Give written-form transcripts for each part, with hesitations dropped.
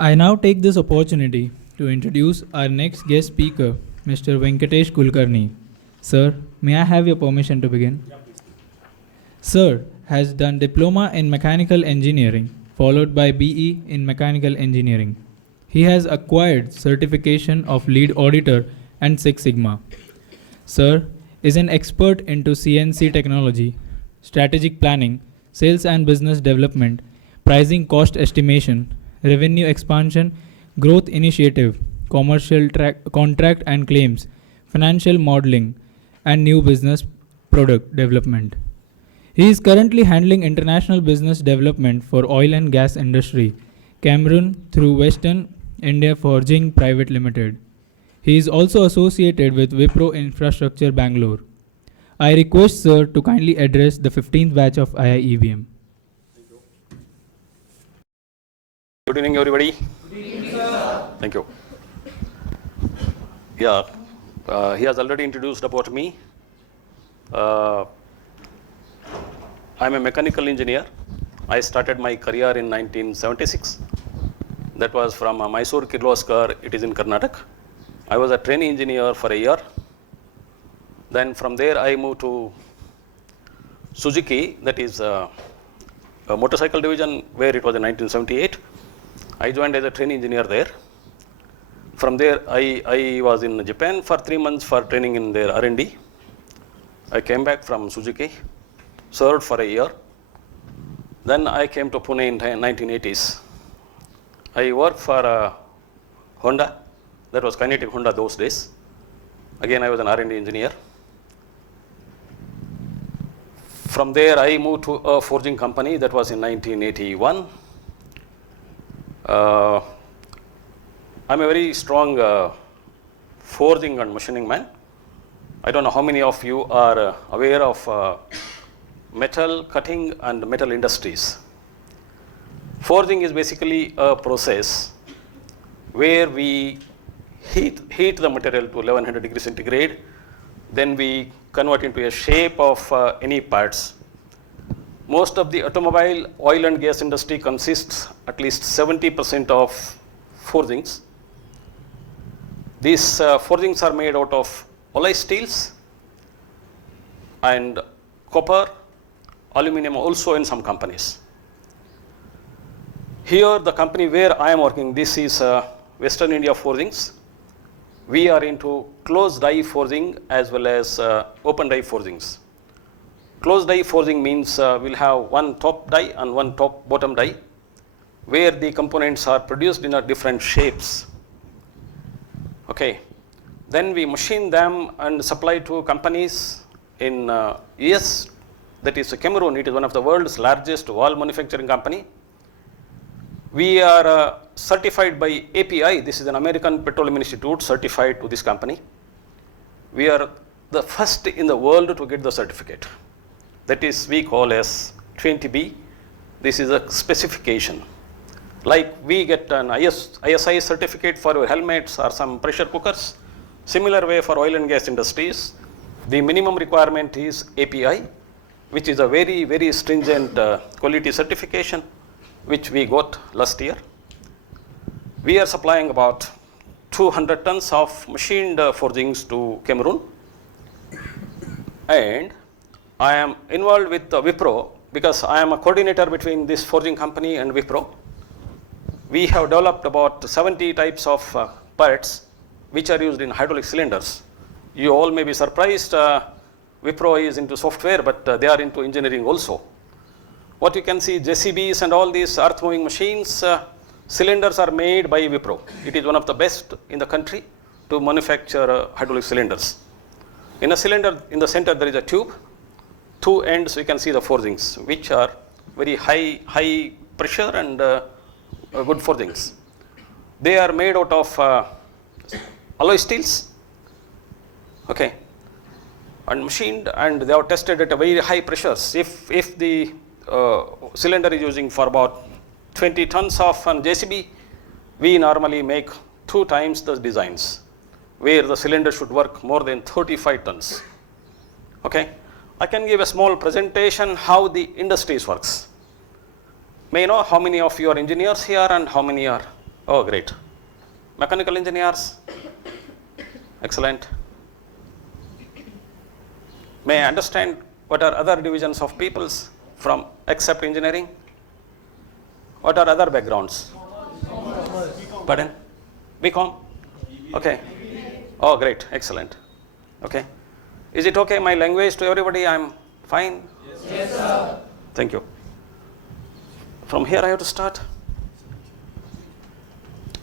I now take this opportunity to introduce our next guest speaker, Mr. Venkatesh Kulkarni. Sir, may I have your permission to begin? Yeah, please. Sir has done diploma in mechanical engineering, followed by BE in mechanical engineering. He has acquired certification of lead auditor and Six Sigma. Sir is an expert into CNC technology, strategic planning, sales and business development, pricing cost estimation, revenue expansion, growth initiative, commercial contract and claims, financial modeling, and new business product development. He is currently handling international business development for oil and gas industry, Cameroon through Western India Forgings Pvt Limited. He is also associated with Wipro Infrastructure Bangalore. I request Sir to kindly address the 15th batch of IIEBM. Good evening, everybody. Good evening, sir. Thank you. Yeah, he has already introduced about me. I'm a mechanical engineer. I started my career in 1976. That was from Mysore Kirloskar. It is in Karnataka. I was a trainee engineer for a year. Then from there I moved to Suzuki, that is a motorcycle division, where it was in 1978. I joined as a trainee engineer there. From there I was in Japan for 3 months for training in their R&D. I came back from Suzuki, served for a year. Then I came to Pune in 1980s. I worked for Honda. That was Kinetic Honda those days. Again, I was an R&D engineer. From there, I moved to a forging company. That was in 1981. I'm a very strong forging and machining man. I don't know how many of you are aware of metal cutting and metal industries. Forging is basically a process where we heat the material to 1100 degrees centigrade, then we convert into a shape of any parts. Most of the automobile, oil and gas industry consists at least 70% of forgings. These forgings are made out of alloy steels and copper, aluminum also in some companies. Here, the company where I am working, this is Western India Forgings. We are into closed die forging as well as open die forgings. Closed die forging means we'll have one top die and one top bottom die, where the components are produced in different shapes. Okay. Then we machine them and supply to companies in US, that is Cameroon. It is one of the world's largest wall manufacturing company. We are certified by API. This is an American Petroleum Institute certified to this company. We are the first in the world to get the certificate. That is, we call as 20B. This is a specification. Like we get an ISI certificate for your helmets or some pressure cookers. Similar way for oil and gas industries, the minimum requirement is API, which is a very, very stringent quality certification, which we got last year. We are supplying about 200 tons of machined forgings to Cameroon. And I am involved with Wipro because I am a coordinator between this forging company and Wipro. We have developed about 70 types of parts which are used in hydraulic cylinders. You all may be surprised, Wipro is into software, but they are into engineering also. What you can see, JCBs and all these earth moving machines, cylinders are made by Wipro. It is one of the best in the country to manufacture hydraulic cylinders. In a cylinder, in the center there is a tube. Two ends we can see the forgings, which are very high pressure and good forgings. They are made out of alloy steels, okay, and machined, and they are tested at a very high pressures. If the cylinder is using for about 20 tons of JCB, we normally make 2 times the designs, where the cylinder should work more than 35 tons. Okay, I can give a small presentation how the industries works. May I know how many of you are engineers here and how many are Oh, great. Mechanical engineers? Excellent. May I understand what are other divisions of peoples from except engineering? What are other backgrounds? Pardon? BCom? Okay. Oh, great. Excellent. Okay. Is it okay my language to everybody? I'm fine? Yes, sir. Thank you. From here I have to start?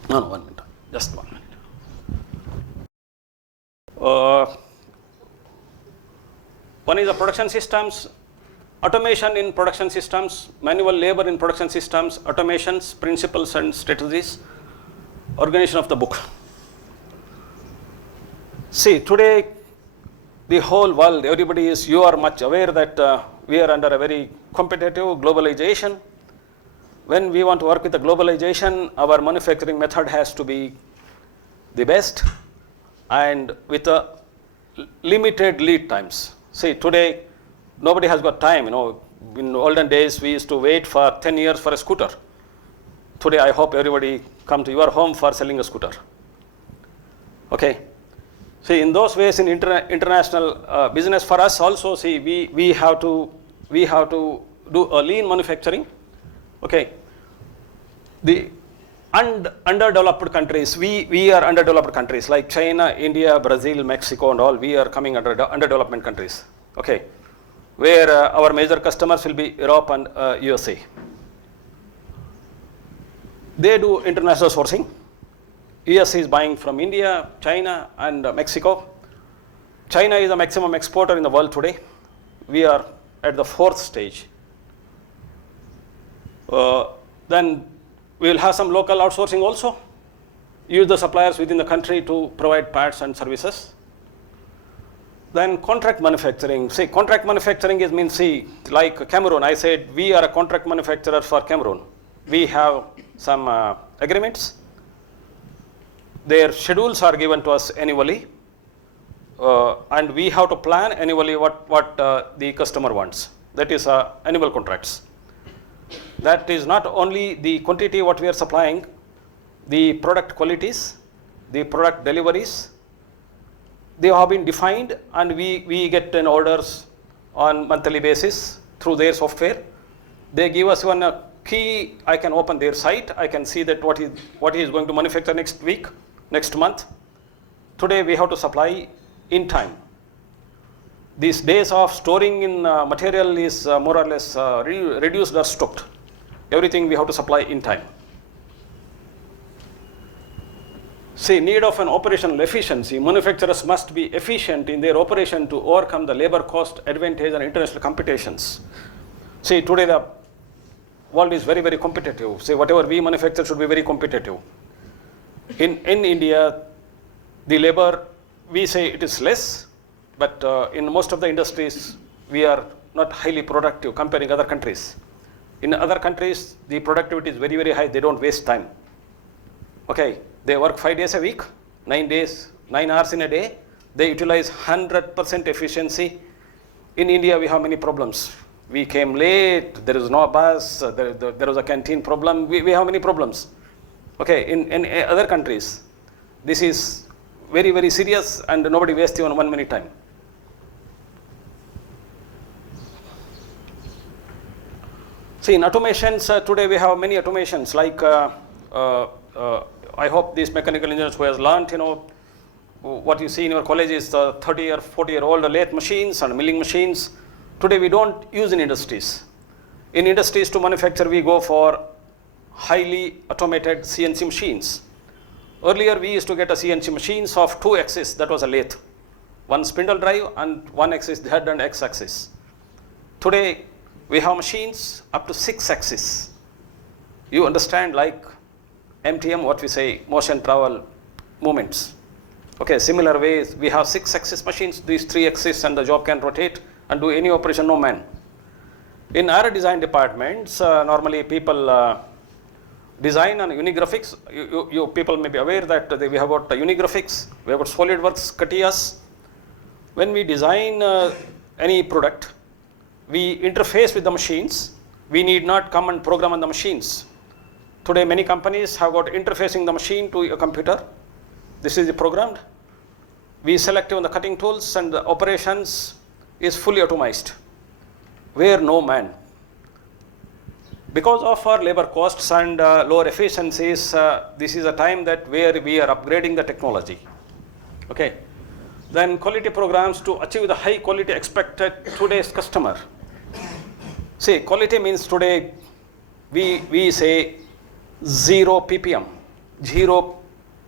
No, 1 minute. Just 1 minute. One is the production systems, automation in production systems, manual labor in production systems, automations, principles and strategies, organization of the book. See, today the whole world, everybody is, you are much aware that we are under a very competitive globalization. When we want to work with the globalization, our manufacturing method has to be the best and with a limited lead times. See, today nobody has got time. In olden days we used to wait for 10 years for a scooter. Today I hope everybody come to your home for selling a scooter. Okay. See, in those ways, in international business for us also, see, we have to do a lean manufacturing. Okay. The underdeveloped countries, we are underdeveloped countries like China, India, Brazil, Mexico and all, we are coming under underdevelopment countries. Okay. Where our major customers will be Europe and USA. They do international sourcing. US is buying from India, China and Mexico. China is the maximum exporter in the world today. We are at the 4th stage. Then we will have some local outsourcing also. Use the suppliers within the country to provide parts and services. Then contract manufacturing. See, contract manufacturing means, see, like Cameroon, I said we are a contract manufacturer for Cameroon. We have some agreements. Their schedules are given to us annually, and we have to plan annually what the customer wants. That is annual contracts. That is not only the quantity what we are supplying, the product qualities, the product deliveries, they have been defined and we get an orders on monthly basis through their software. They give us one key, I can open their site, I can see that what he is going to manufacture next week, next month. Today we have to supply in time. These days of storing in material is more or less reduced or stopped. Everything we have to supply in time. See, need of an operational efficiency. Manufacturers must be efficient in their operation to overcome the labor cost advantage and international competitions. See, today the world is very, very competitive. See, whatever we manufacture should be very competitive. In India, the labor, we say it is less, but in most of the industries, we are not highly productive comparing other countries. In other countries, the productivity is very, very high. They don't waste time. Okay, they work 5 days a week, 9 hours in a day. They utilize 100% efficiency. In India, we have many problems. We came late, there is no bus, there was a canteen problem. We have many problems. Okay, in other countries, this is very, very serious and nobody wastes even 1 minute time. See, in automations, today we have many automations like, I hope these mechanical engineers who has learned, what you see in your college is 30 or 40-year-old lathe machines and milling machines. Today we don't use in industries. In industries to manufacture, we go for highly automated CNC machines. Earlier we used to get a CNC machines of 2 axis, that was a lathe. 1 spindle drive and 1 axis head and X axis. Today we have machines up to 6 axis. You understand, like MTM, what we say, motion travel movements. Okay, similar ways, we have 6 axis machines, these 3 axis and the job can rotate and do any operation, no man. In our design departments, normally people design on Unigraphics. You people may be aware that we have got Unigraphics, we have got SolidWorks, CATIAs. When we design any product, we interface with the machines. We need not come and program on the machines. Today many companies have got interfacing the machine to a computer. This is programmed. We select on the cutting tools and the operations is fully automated, where no man. Because of our labor costs and lower efficiencies, this is a time that where we are upgrading the technology. Okay. Then quality programs to achieve the high quality expected today's customer. See, quality means today we say 0 ppm, 0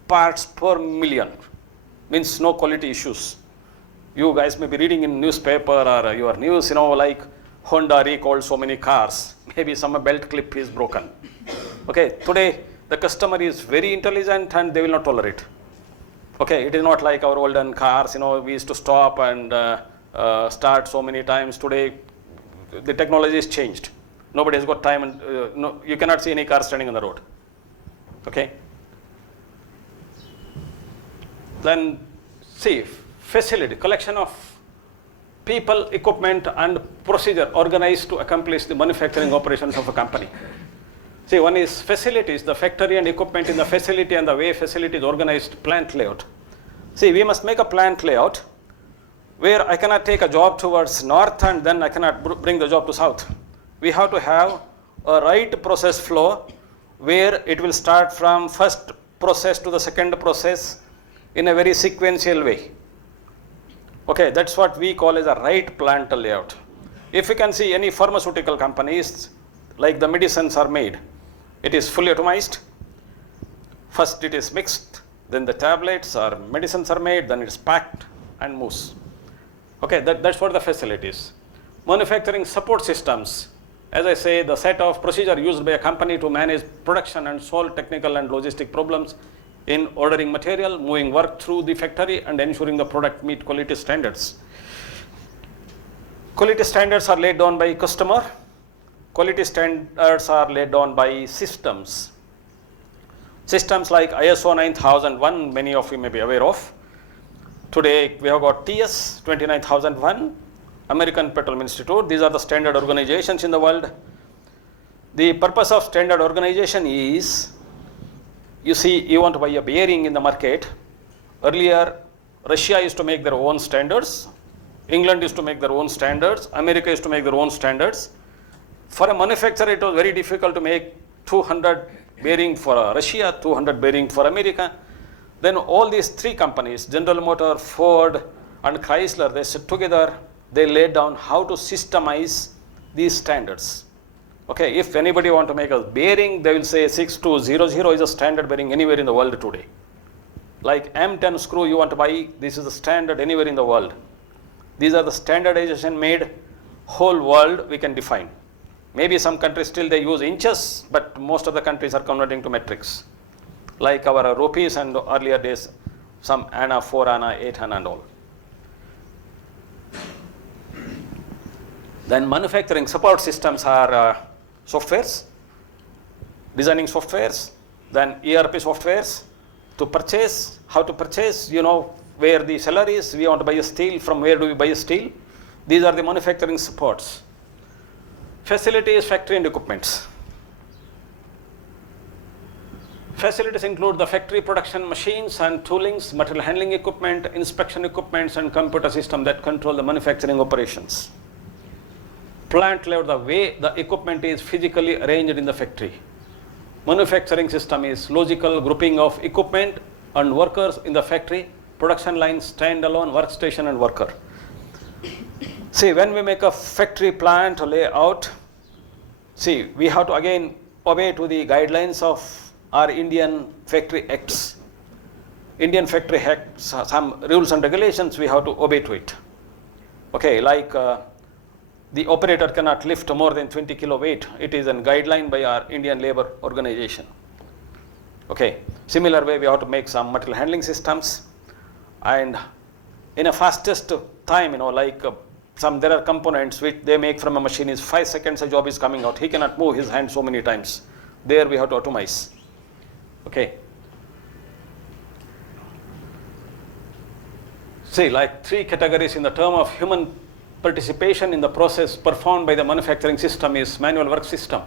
parts per million, means no quality issues. You guys may be reading in newspaper or your news, like Honda recalled so many cars, maybe some belt clip is broken. Okay, today the customer is very intelligent and they will not tolerate. Okay, it is not like our olden cars, we used to stop and start so many times. Today the technology is changed. Nobody has got time and no, you cannot see any car standing on the road. Okay. Then see, facility, collection of people, equipment and procedure organized to accomplish the manufacturing operations of a company. See, one is facilities, the factory and equipment in the facility and the way facility is organized, plant layout. See, we must make a plant layout where I cannot take a job towards north and then I cannot bring the job to south. We have to have a right process flow where it will start from first process to the second process in a very sequential way. Okay, that's what we call as a right plant layout. If you can see any pharmaceutical companies, like the medicines are made, it is fully atomized. First it is mixed, then the tablets or medicines are made, then it's packed and moves. Okay, that's what the facilities. Manufacturing support systems, as I say, the set of procedure used by a company to manage production and solve technical and logistic problems in ordering material, moving work through the factory and ensuring the product meet quality standards. Quality standards are laid down by customer. Quality standards are laid down by systems. Systems like ISO 9001, many of you may be aware of. Today we have got TS 29001, American Petroleum Institute. These are the standard organizations in the world. The purpose of standard organization is, you see, you want to buy a bearing in the market. Earlier, Russia used to make their own standards. England used to make their own standards. America used to make their own standards. For a manufacturer, it was very difficult to make 200 bearing for Russia, 200 bearing for America. Then all these three companies, General Motors, Ford and Chrysler, they sit together, they laid down how to systemize these standards. Okay, if anybody want to make a bearing, they will say 6200 is a standard bearing anywhere in the world today. Like M10 screw you want to buy, this is the standard anywhere in the world. These are the standardization made whole world we can define. Maybe some countries still they use inches, but most of the countries are converting to metrics. Like our rupees and earlier days, some Anna, 4 Anna, 8 Anna and all. Then manufacturing support systems are softwares, designing softwares, then ERP softwares to purchase, how to purchase, where the seller is, we want to buy a steel, from where do we buy a steel? These are the manufacturing supports. Facilities, factory and equipments. Facilities include the factory production machines and toolings, material handling equipment, inspection equipments and computer system that control the manufacturing operations. Plant layout, the way the equipment is physically arranged in the factory. Manufacturing system is logical grouping of equipment and workers in the factory, production line, standalone, workstation and worker. See, when we make a factory plant layout, see, we have to again obey to the guidelines of our Indian Factory Acts. Indian Factory Acts, some rules and regulations we have to obey to it. Okay, like the operator cannot lift more than 20 kilo weight. It is a guideline by our Indian Labour Organization. Okay, similar way we have to make some material handling systems, and in a fastest time, there are components which they make from a machine is 5 seconds a job is coming out. He cannot move his hand so many times. There we have to automize. Okay. See, like 3 categories in the term of human participation in the process performed by the manufacturing system is manual work system.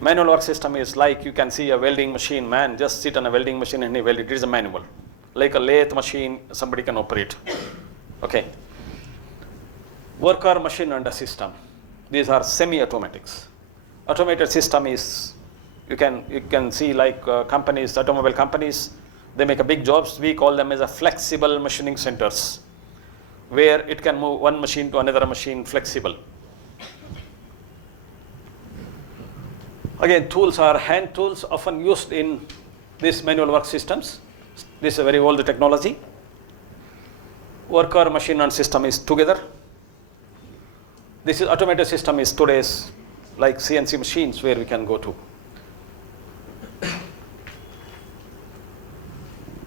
Manual work system is like you can see a welding machine, man just sit on a welding machine and he weld it. It is a manual. Like a lathe machine, somebody can operate. Okay. Worker, machine and a system. These are semi-automatics. Automated system is, you can see like companies, automobile companies, they make a big jobs. We call them as a flexible machining centers, where it can move one machine to another machine flexible. Again, tools are hand tools often used in these manual work systems. This is a very old technology. Worker, machine and system is together. This is automated system is today's like CNC machines where we can go to.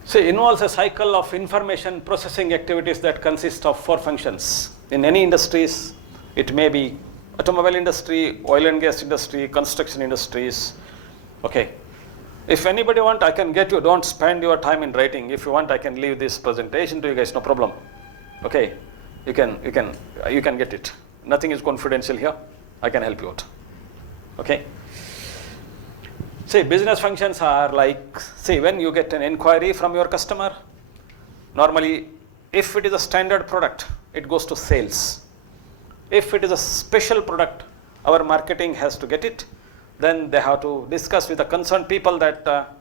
So it involves a cycle of information processing activities that consist of 4 functions. In any industries, it may be automobile industry, oil and gas industry, construction industries. Okay. If anybody want, I can get you, don't spend your time in writing. If you want, I can leave this presentation to you guys, no problem. Okay. You can get it. Nothing is confidential here. I can help you out. Okay. See, business functions are like, see, when you get an inquiry from your customer, normally, if it is a standard product, it goes to sales. If it is a special product, our marketing has to get it. Then they have to discuss with the concerned people that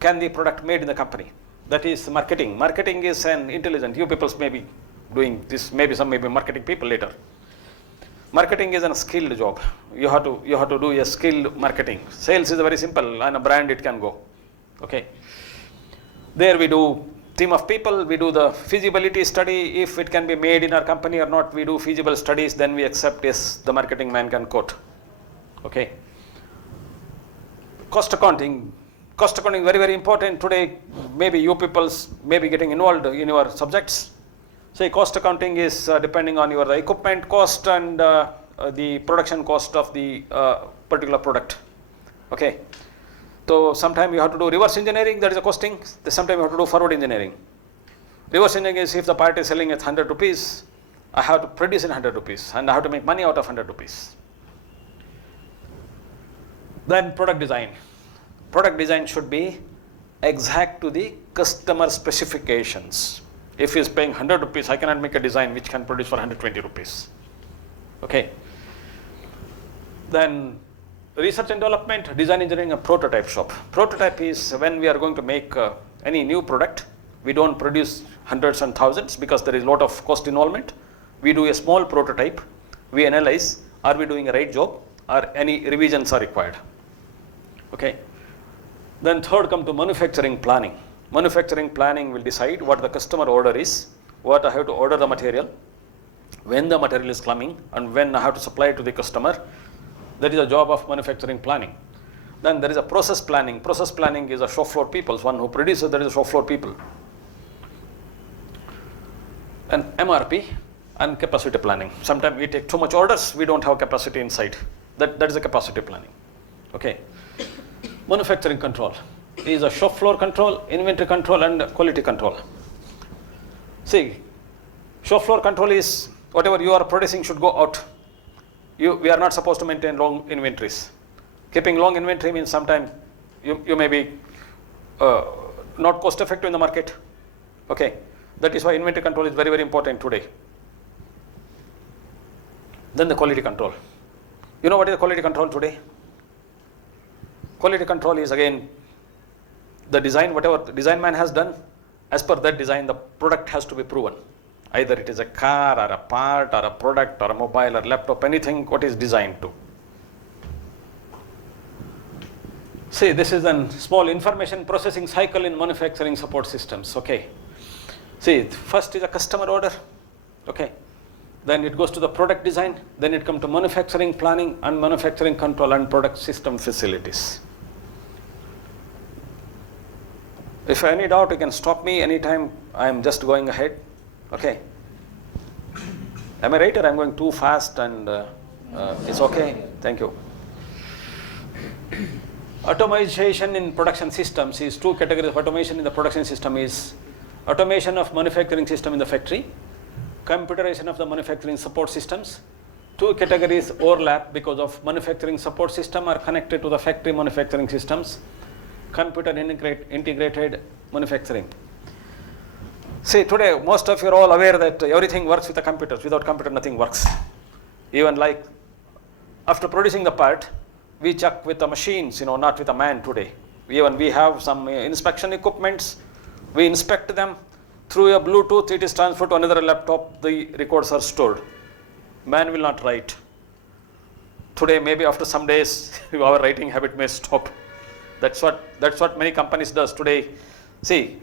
can the product made in the company. That is marketing. Marketing is an intelligent. You people may be doing this, maybe some may be marketing people later. Marketing is a skilled job. You have to do a skilled marketing. Sales is very simple. On a brand it can go. Okay. There we do team of people. We do the feasibility study. If it can be made in our company or not, we do feasible studies. Then we accept yes, the marketing man can quote. Okay. Cost accounting. Cost accounting very, very important today. Maybe you people may be getting involved in your subjects. Say cost accounting is depending on your equipment cost and the production cost of the particular product. Okay. So sometimes you have to do reverse engineering, that is a costing. Sometimes you have to do forward engineering. Reverse engineering is if the part is selling at 100 rupees, I have to produce in 100 rupees and I have to make money out of 100 rupees. Then product design. Product design should be exact to the customer specifications. If he is paying 100 rupees, I cannot make a design which can produce for 120 rupees. Okay. Then research and development, design engineering, a prototype shop. Prototype is when we are going to make any new product. We don't produce hundreds and thousands because there is a lot of cost involvement. We do a small prototype. We analyze, are we doing a right job or any revisions are required. Okay. Then third come to manufacturing planning. Manufacturing planning will decide what the customer order is, what I have to order the material, when the material is coming and when I have to supply it to the customer. That is a job of manufacturing planning. Then there is a process planning. Process planning is a shop floor people. One who produces, that is a shop floor people. And MRP and capacity planning. Sometimes we take too much orders, we don't have capacity inside. That is a capacity planning. Okay. Manufacturing control is a shop floor control, inventory control and quality control. See, shop floor control is whatever you are producing should go out. We are not supposed to maintain long inventories. Keeping long inventory means sometimes you may be not cost effective in the market. Okay. That is why inventory control is very, very important today. Then the quality control. You know what is quality control today? Quality control is again the design, whatever the design man has done, as per that design, the product has to be proven. Either it is a car or a part or a product or a mobile or laptop, anything what is designed to. See, this is a small information processing cycle in manufacturing support systems. Okay. See, first is a customer order. Okay. Then it goes to the product design. Then it comes to manufacturing planning and manufacturing control and product system facilities. If any doubt, you can stop me anytime. I am just going ahead. Okay. Am I right or I am going too fast and it's okay? Thank you. Automation in production systems is two categories of automation in the production system is automation of manufacturing system in the factory, computerization of the manufacturing support systems, two categories overlap because of manufacturing support system are connected to the factory manufacturing systems, computer integrated manufacturing. See, today most of you are all aware that everything works with the computers. Without computer, nothing works. Even like after producing the part, we check with the machines, not with a man today. Even we have some inspection equipments. We inspect them. Through a Bluetooth, it is transferred to another laptop. The records are stored. Man will not write. Today, maybe after some days, our writing habit may stop. That's what many companies does today. See,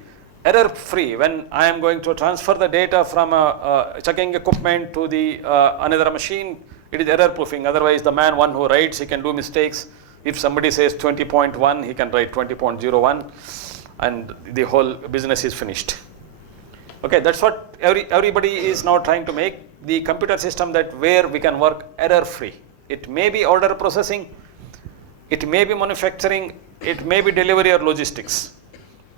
error free. When I am going to transfer the data from a checking equipment to the another machine, it is error proofing. Otherwise, the one who writes, he can do mistakes. If somebody says 20.1, he can write 20.01, and the whole business is finished. Okay, that's what everybody is now trying to make the computer system, that where we can work error free. It may be order processing, it may be manufacturing, it may be delivery or logistics.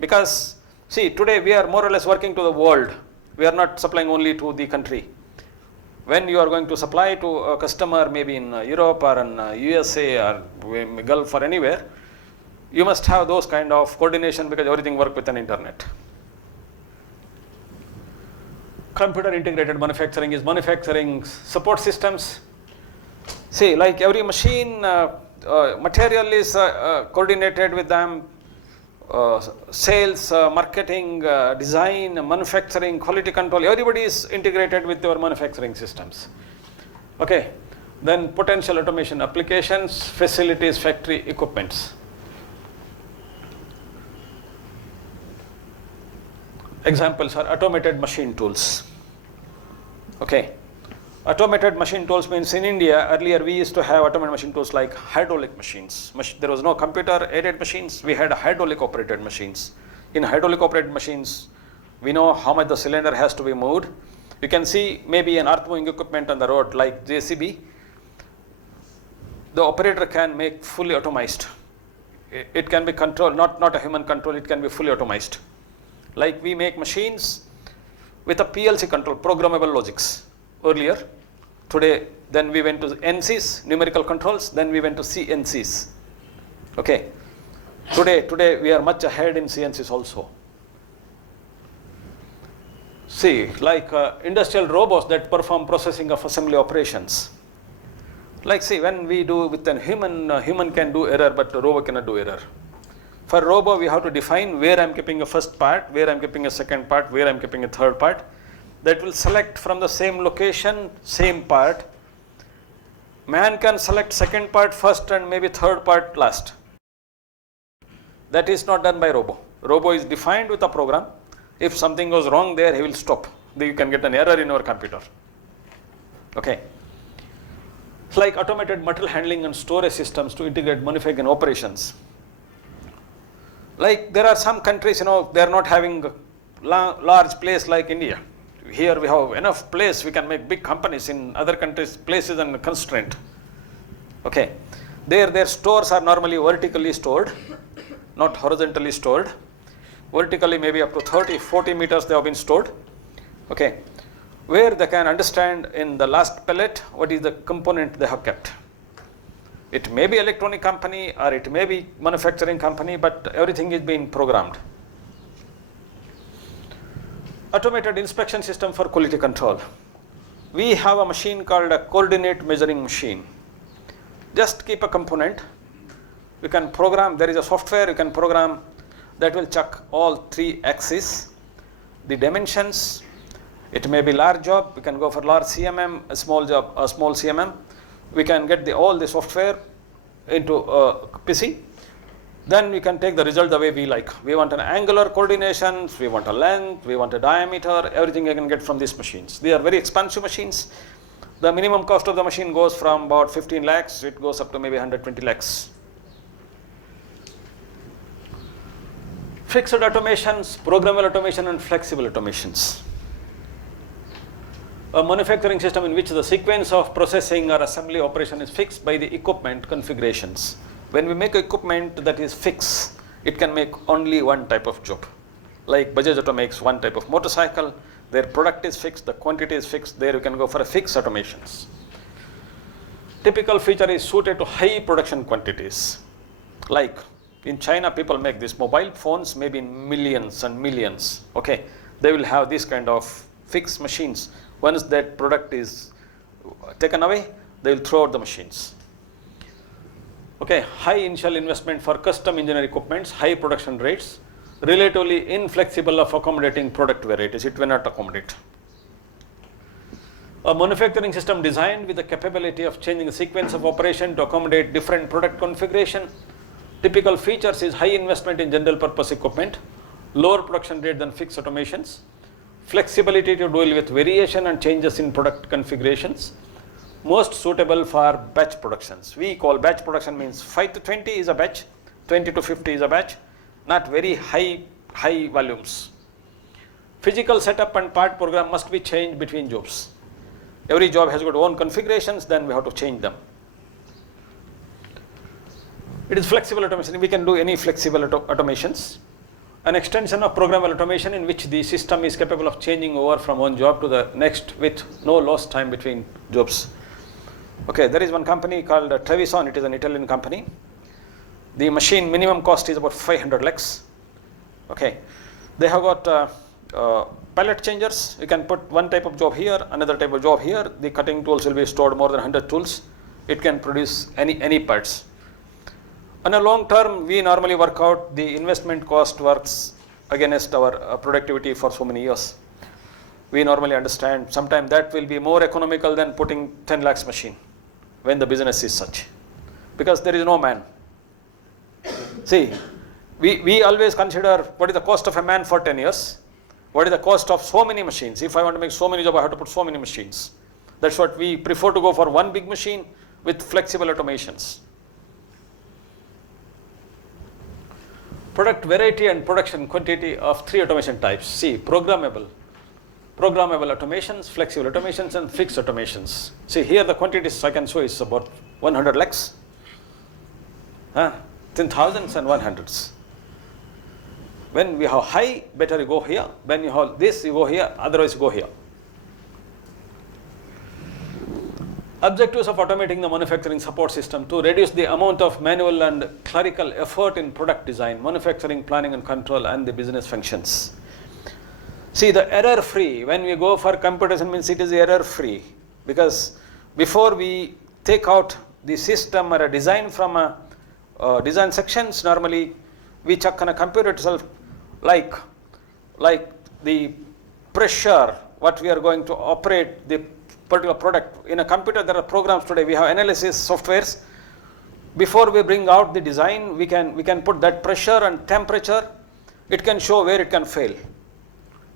Because see, today we are more or less working to the world. We are not supplying only to the country. When you are going to supply to a customer, maybe in Europe or in USA or Gulf or anywhere, you must have those kind of coordination, because everything works with an internet. Computer integrated manufacturing is manufacturing support systems. See, like every machine, material is coordinated with them, sales, marketing, design, manufacturing, quality control, everybody is integrated with your manufacturing systems. Okay, then potential automation applications, facilities, factory equipments. Examples are automated machine tools. Okay, automated machine tools means in India, earlier we used to have automated machine tools like hydraulic machines. There was no computer aided machines, we had hydraulic operated machines. In hydraulic operated machines, we know how much the cylinder has to be moved. You can see maybe an earth moving equipment on the road like JCB. The operator can make fully automized. It can be controlled, not a human control, it can be fully automized. Like we make machines with a PLC control, programmable logics, earlier. Today, then we went to NCs, numerical controls, then we went to CNCs. Okay. Today we are much ahead in CNCs also. See, like industrial robots that perform processing of assembly operations. Like see, when we do with a human can do error, but the robot cannot do error. For robo, we have to define where I am keeping a first part, where I am keeping a second part, where I am keeping a third part. That will select from the same location, same part. Man can select second part first and maybe third part last. That is not done by robo. Robo is defined with a program. If something goes wrong there, he will stop. Then you can get an error in your computer. Okay. It's like automated material handling and storage systems to integrate manufacturing operations. Like there are some countries, they are not having large place like India. Here we have enough place, we can make big companies. In other countries, places and constraint. Okay. Their stores are normally vertically stored, not horizontally stored. Vertically maybe up to 30, 40 meters they have been stored. Okay. Where they can understand in the last pallet what is the component they have kept. It may be electronic company or it may be manufacturing company, but everything is being programmed. Automated inspection system for quality control. We have a machine called a coordinate measuring machine. Just keep a component. You can program, there is a software you can program that will check all three axes, the dimensions. It may be large job, we can go for large CMM, a small job, a small CMM. We can get all the software into a PC. Then we can take the result the way we like. We want an angular coordination, we want a length, we want a diameter, everything I can get from these machines. They are very expensive machines. The minimum cost of the machine goes from about 15 lakhs, it goes up to maybe 120 lakhs. Fixed automations, programmable automation and flexible automations. A manufacturing system in which the sequence of processing or assembly operation is fixed by the equipment configurations. When we make equipment that is fixed, it can make only one type of job. Like Bajaj Auto makes one type of motorcycle, their product is fixed, the quantity is fixed, there you can go for a fixed automations. Typical feature is suited to high production quantities. Like in China, people make these mobile phones maybe in millions and millions. Okay, they will have this kind of fixed machines. Once that product is taken away, they will throw out the machines. Okay, high initial investment for custom engineering equipments, high production rates, relatively inflexible of accommodating product varieties. It will not accommodate. A manufacturing system designed with the capability of changing the sequence of operation to accommodate different product configuration. Typical features is high investment in general purpose equipment, lower production rate than fixed automations, flexibility to deal with variation and changes in product configurations, most suitable for batch productions. We call batch production means 5 to 20 is a batch, 20 to 50 is a batch, not very high volumes. Physical setup and part program must be changed between jobs. Every job has got own configurations, then we have to change them. It is flexible automation. We can do any flexible automations. An extension of programmable automation in which the system is capable of changing over from one job to the next with no lost time between jobs. Okay, there is one company called Trevisan. It is an Italian company. The machine minimum cost is about 500 lakhs. Okay, they have got pallet changers. You can put one type of job here, another type of job here. The cutting tools will be stored more than 100 tools. It can produce any parts. On a long term, we normally work out the investment cost works against our productivity for so many years. We normally understand sometimes that will be more economical than putting 10 lakhs machine when the business is such, because there is no man. See, we always consider what is the cost of a man for 10 years, what is the cost of so many machines. If I want to make so many jobs, I have to put so many machines. That's what we prefer to go for, one big machine with flexible automations. Product variety and production quantity of 3 automation types. See, programmable automations, flexible automations, and fixed automations. See, here the quantities I can show is about 100 lakhs, in thousands and 100s. When we have high, better you go here. When you have this, you go here, otherwise you go here. Objectives of automating the manufacturing support system: to reduce the amount of manual and clerical effort in product design, manufacturing planning and control, and the business functions. See, the error free, when we go for computation means it is error free, because before we take out the system or a design from a design sections, normally we check on a computer itself, like the pressure, what we are going to operate the particular product. In a computer, there are programs today. We have analysis softwares. Before we bring out the design, we can put that pressure and temperature. It can show where it can fail.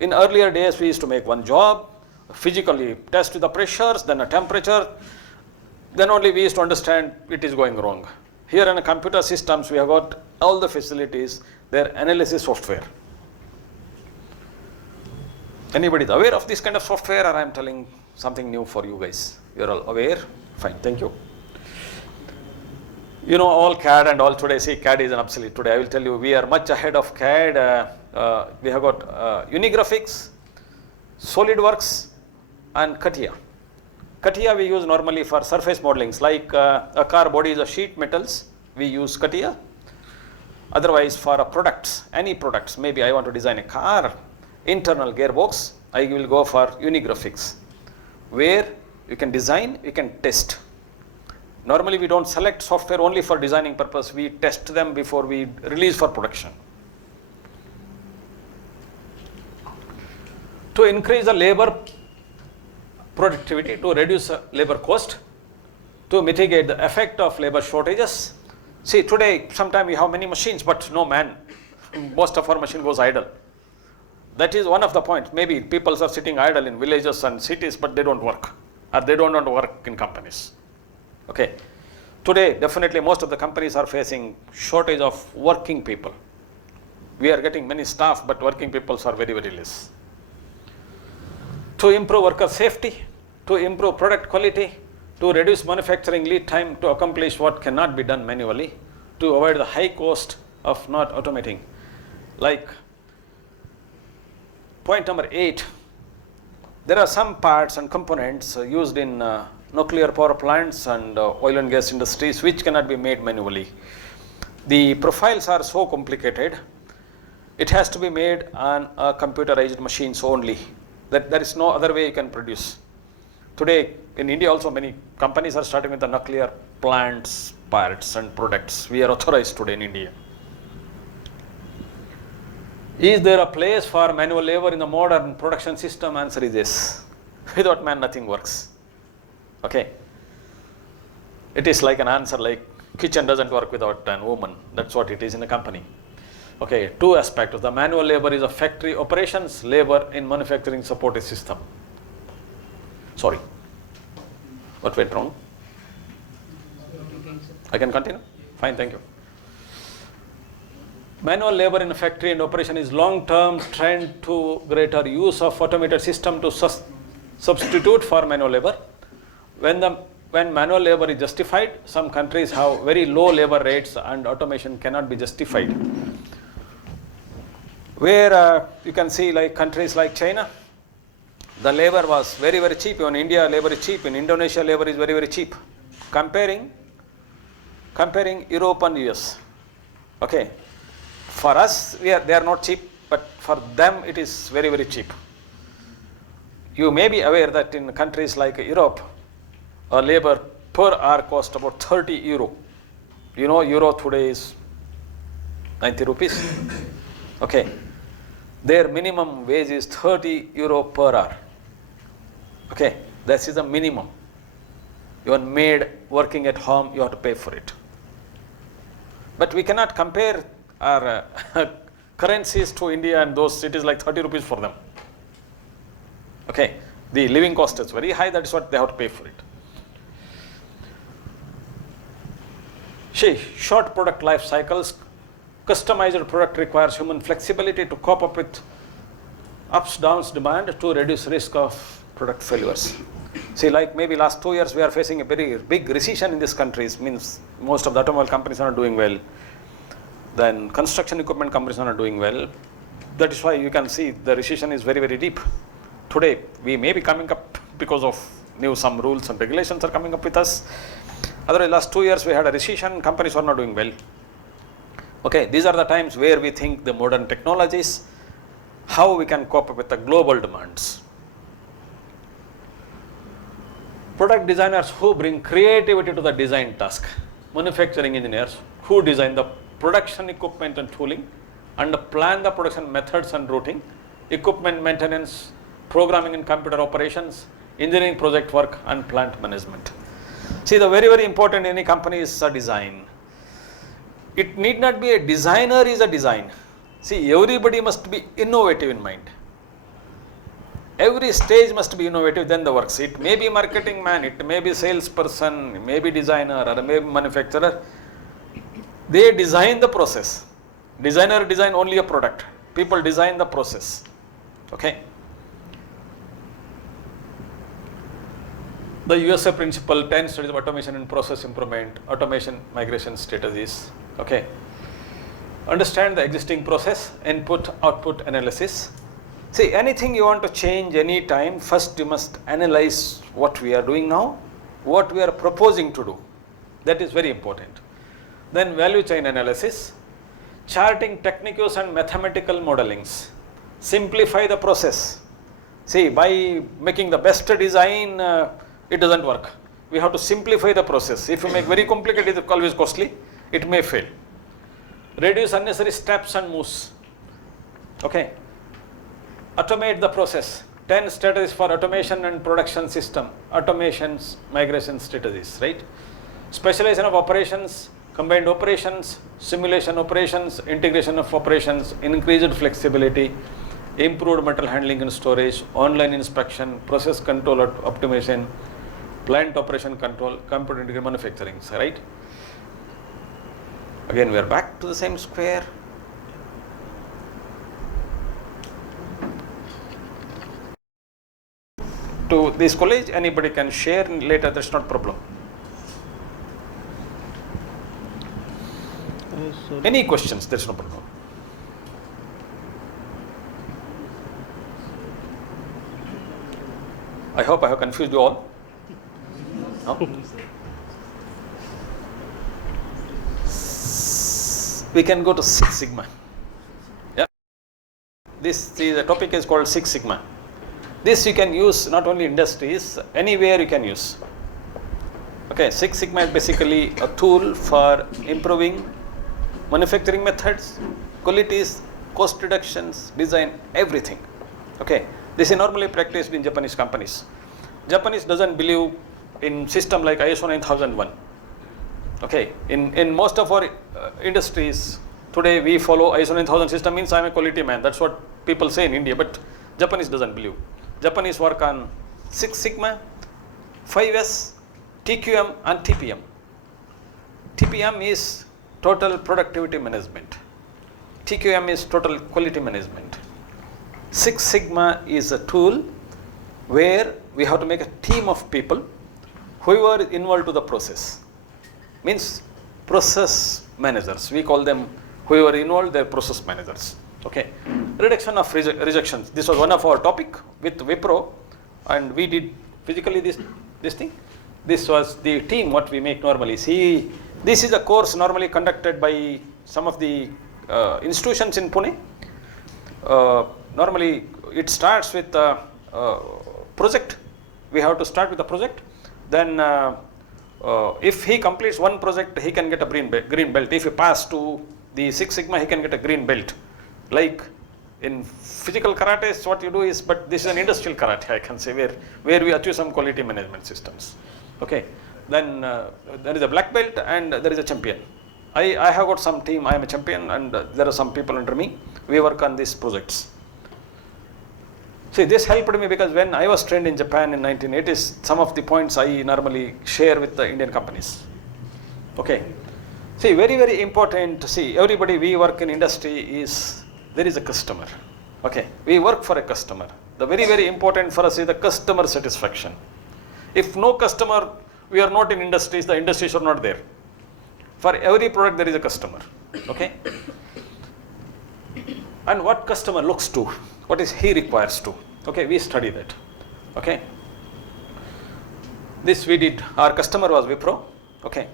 In earlier days, we used to make one job, physically test the pressures, then a temperature. Then only we used to understand it is going wrong. Here in a computer systems, we have got all the facilities, their analysis software. Anybody is aware of this kind of software, or I am telling something new for you guys? You are all aware? Fine, thank you. You know all CAD and all today. See, CAD is an obsolete today. I will tell you, we are much ahead of CAD. We have got Unigraphics, SolidWorks, and CATIA. CATIA we use normally for surface modelings, like a car body is a sheet metals, we use CATIA. Otherwise, for a products, any products, maybe I want to design a car, internal gearbox, I will go for Unigraphics, where you can design, you can test. Normally we don't select software only for designing purpose, we test them before we release for production. To increase the labor productivity, to reduce labor cost, to mitigate the effect of labor shortages. See, today sometimes we have many machines but no man. Most of our machine goes idle. That is one of the points. Maybe people are sitting idle in villages and cities, but they don't work, or they don't want to work in companies. Okay. Today, definitely most of the companies are facing shortage of working people. We are getting many staff, but working people are very, very less. To improve worker safety, to improve product quality, to reduce manufacturing lead time, to accomplish what cannot be done manually, to avoid the high cost of not automating. Like point number 8, there are some parts and components used in nuclear power plants and oil and gas industries, which cannot be made manually. The profiles are so complicated, it has to be made on computerized machines only. That there is no other way you can produce. Today, in India also, many companies are starting with the nuclear plants, parts and products. We are authorized today in India. Is there a place for manual labor in the modern production system? Answer is yes. Without man, nothing works. Okay. It is like an answer like kitchen doesn't work without an woman. That's what it is in a company. Okay, two aspects. The manual labor is a factory operations, labor in manufacturing support a system. Sorry. What went wrong? I can continue? Fine, thank you. Manual labor in a factory and operation is long-term trend to greater use of automated system to substitute for manual labor. When manual labor is justified, some countries have very low labor rates and automation cannot be justified. Where you can see like countries like China, the labor was very, very cheap. In India, labor is cheap. In Indonesia, labor is very, very cheap. Comparing Europe and US. Okay. For us, they are not cheap, but for them it is very, very cheap. You may be aware that in countries like Europe, labor per hour cost about 30 euro. You know, euro today is 90 rupees. Okay. Their minimum wage is 30 euro per hour. Okay. That is the minimum. You are made working at home, you have to pay for it. But we cannot compare our currencies to India and those, it is like 30 rupees for them. Okay. The living cost is very high, that is what they have to pay for it. Short product life cycles, customized product requires human flexibility to cope up with ups, downs demand to reduce risk of product failures. See, like maybe last 2 years we are facing a very big recession in these countries, means most of the automobile companies are not doing well. Then construction equipment companies are not doing well. That is why you can see the recession is very, very deep. Today, we may be coming up because of some rules and regulations are coming up with us. Otherwise, last 2 years we had a recession, companies are not doing well. Okay, these are the times where we think the modern technologies, how we can cope up with the global demands. Product designers who bring creativity to the design task. Manufacturing engineers who design the production equipment and tooling and plan the production methods and routing, equipment maintenance, programming and computer operations, engineering project work and plant management. See, the very, very important in any company is a design. It need not be a designer is a design. See, everybody must be innovative in mind. Every stage must be innovative, then the works. It may be marketing man, it may be salesperson, it may be designer or may be manufacturer. They design the process. Designer design only a product. People design the process. Okay. The USA principle, 10 studies of automation and process improvement, automation migration strategies. Okay. Understand the existing process, input, output analysis. See, anything you want to change any time, first you must analyze what we are doing now, what we are proposing to do. That is very important. Then value chain analysis, charting techniques and mathematical modelings. Simplify the process. See, by making the best design, it doesn't work. We have to simplify the process. If you make very complicated, it's always costly, it may fail. Reduce unnecessary steps and moves. Okay. Automate the process. 10 strategies for automation and production system. Automations, migration strategies, right? Specialization of operations, combined operations, simulation operations, integration of operations, increased flexibility, improved material handling and storage, online inspection, process control optimization, plant operation control, computer integrated manufacturing, right? Again, we are back to the same square. To this college, anybody can share later, that's not problem. Any questions? There's no problem. I hope I have confused you all. No? We can go to Six Sigma. Yeah. The topic is called Six Sigma. This you can use not only industries, anywhere you can use. Okay, Six Sigma is basically a tool for improving manufacturing methods, qualities, cost reductions, design, everything. Okay, this is normally practiced in Japanese companies. Japanese doesn't believe in system like ISO 9001. Okay, in most of our industries today we follow ISO 9000 system, means I am a quality man. That's what people say in India, but Japanese doesn't believe. Japanese work on Six Sigma, 5S, TQM and TPM. TPM is total productivity management. TQM is total quality management. Six Sigma is a tool where we have to make a team of people who are involved to the process. Means process managers. We call them, who are involved, they are process managers. Okay. Reduction of rejections. This was one of our topic with Wipro, and we did physically this thing. This was the team what we make normally. See, this is a course normally conducted by some of the institutions in Pune. Normally it starts with a project. We have to start with a project. Then if he completes one project, he can get a green belt. If he pass to the Six Sigma, he can get a green belt. Like in physical karate, what you do is, but this is an industrial karate, I can say, where we achieve some quality management systems. Okay. Then there is a black belt and there is a champion. I have got some team, I am a champion, and there are some people under me. We work on these projects. See, this helped me because when I was trained in Japan in 1980s, some of the points I normally share with the Indian companies. Okay. See, very, very important. See, everybody, we work in industry is, there is a customer. Okay. We work for a customer. The very, very important for us is the customer satisfaction. If no customer, we are not in industries, the industries are not there. For every product, there is a customer. Okay. And what customer looks to, what is he requires to. Okay, we study that. Okay. This we did, our customer was Wipro. Okay.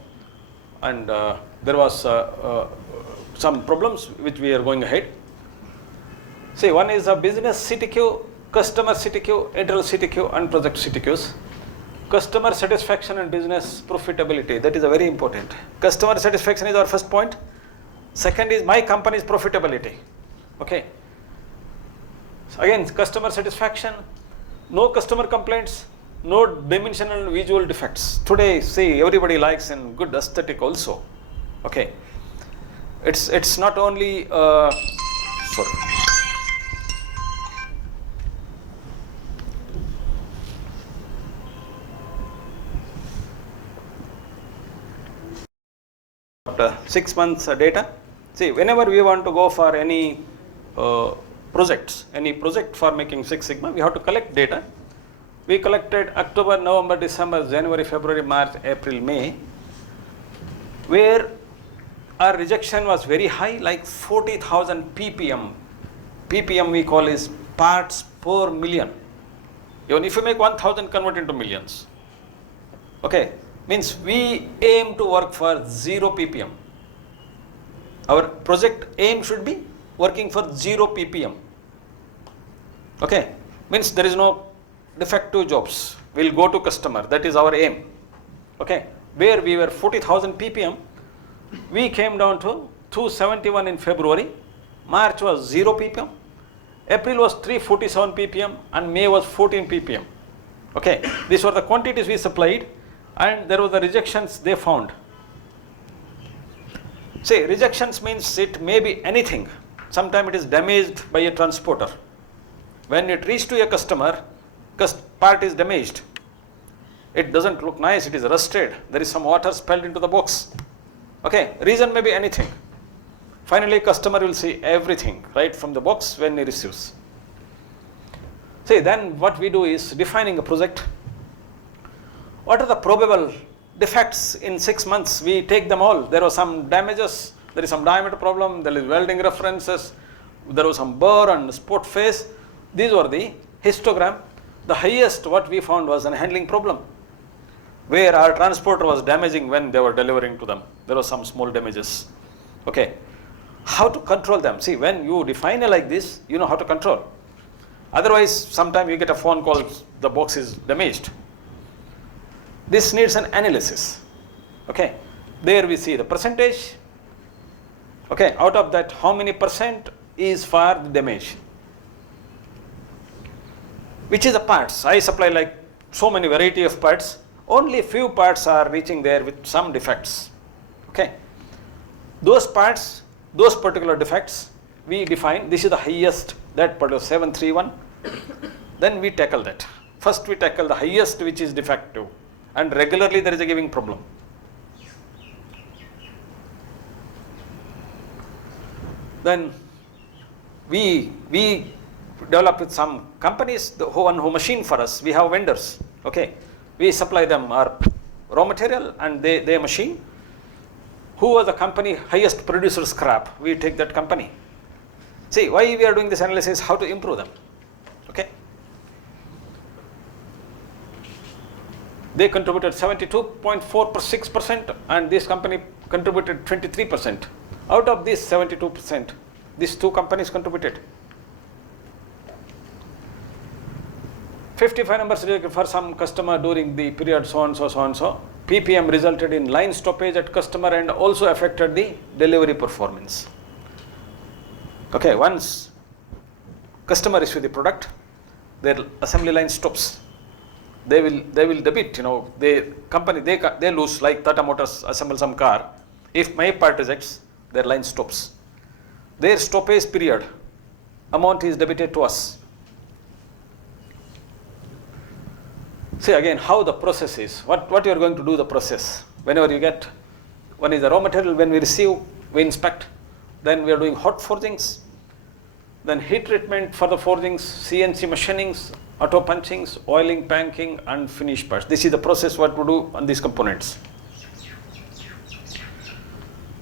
And there was some problems which we are going ahead. See, one is a business CTQ, customer CTQ, internal CTQ and project CTQs. Customer satisfaction and business profitability, that is a very important. Customer satisfaction is our first point. Second is my company's profitability. Okay. So again, customer satisfaction, no customer complaints, no dimensional visual defects. Today, see, everybody likes and good aesthetic also. Okay. It's not only, sorry. After 6 months data, see, whenever we want to go for any projects, any project for making Six Sigma, we have to collect data. We collected October, November, December, January, February, March, April, May, where our rejection was very high, like 40,000 ppm. ppm we call is parts per million. Even if you make 1,000, convert into millions. Okay. Means we aim to work for 0 ppm. Our project aim should be working for 0 ppm. Okay. Means there is no defective jobs. We'll go to customer. That is our aim. Okay. Where we were 40,000 ppm, we came down to 271 in February. March was 0 ppm. April was 347 ppm and May was 14 ppm. Okay. These were the quantities we supplied. And there were the rejections they found. See, rejections means it may be anything. Sometimes it is damaged by a transporter. When it reaches to a customer, part is damaged. It doesn't look nice, it is rusted. There is some water spilled into the box. Okay, reason may be anything. Finally, customer will see everything right from the box when he receives. See, then what we do is defining a project. What are the probable defects in 6 months? We take them all. There are some damages, there is some diameter problem, there is welding references, there was some burr and spot face. These were the histogram. The highest what we found was an handling problem. where our transporter was damaging when they were delivering to them. There was some small damages. Okay. How to control them? See, when you define it like this, you know how to control. Otherwise, sometime you get a phone call, the box is damaged. This needs an analysis. Okay. There we see the percentage. Okay. Out of that, how many percent is for the damage? Which is the parts? I supply like so many variety of parts. Only few parts are reaching there with some defects. Okay. Those parts, those particular defects, we define. This is the highest, that particular 731. Then we tackle that. First we tackle the highest which is defective, and regularly there is a giving problem. Then we develop with some companies who machine for us. We have vendors. Okay. We supply them our raw material and they machine. Who was the company highest producer scrap? We take that company. See, why we are doing this analysis? How to improve them. Okay. They contributed 72.46% and this company contributed 23%. Out of this 72%, these two companies contributed. 55 numbers for some customer during the period so and so, so and so. PPM resulted in line stoppage at customer and also affected the delivery performance. Okay, once customer is with the product, their assembly line stops. They will debit, they lose, like Tata Motors assemble some car. If my part rejects, their line stops. Their stoppage period amount is debited to us. See again how the process is, what you are going to do the process. Whenever you get, one is the raw material, when we receive, we inspect, then we are doing hot forgings, then heat treatment for the forgings, CNC machinings, auto punchings, oiling, panking and finished parts. This is the process what we do on these components.